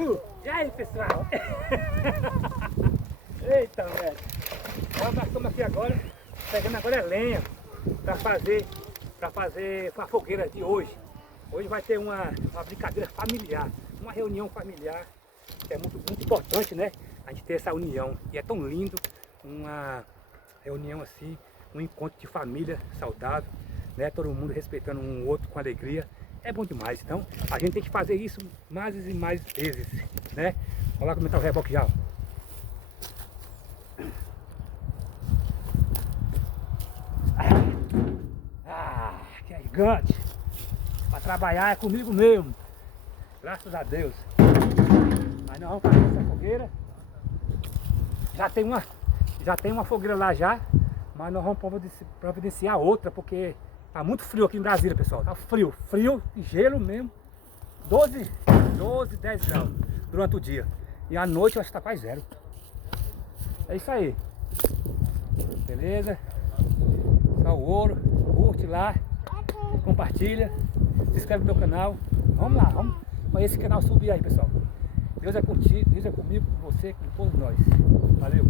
E aí, pessoal? Eita, velho. Nós estamos aqui agora, pegando agora lenha para fazer a fogueira de hoje. Hoje vai ter uma brincadeira familiar, uma reunião familiar, que é muito importante, né? A gente ter essa união. E é tão lindo uma reunião assim, um encontro de família saudável, né? Todo mundo respeitando um outro com alegria. É bom demais. Então, a gente tem que fazer isso mais e mais vezes, né? Olha lá como está o reboque já. Ah, que é gigante. Para trabalhar é comigo mesmo. Graças a Deus. Mas nós vamos fazer essa fogueira. Já tem uma fogueira lá já. Mas nós vamos providenciar outra, porque tá muito frio aqui em Brasília, pessoal. Tá frio, frio e gelo mesmo. 10 graus durante o dia. E à noite eu acho que tá quase zero. É isso aí. Beleza? Só o ouro. Curte lá. Compartilha. Se inscreve no meu canal. Vamos lá, vamos para esse canal subir aí, pessoal. Deus é contigo, Deus é comigo, com você, com todos nós. Valeu!